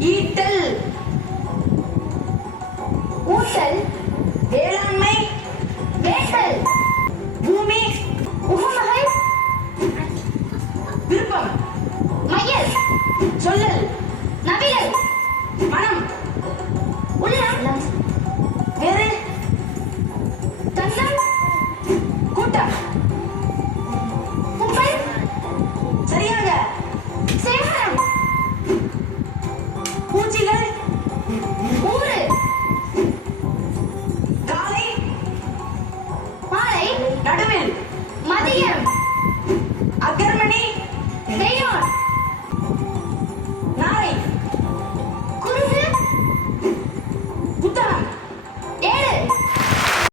ஈட்டல். ஊட்டல் வேளாண்மை வேட்டல் பூமி உகமகை விருப்பம். மையல். சொல்லல். நவியல் மனம். உள்ளம். வேறு. தன்னம். கூட்டம். பூச்சிகள்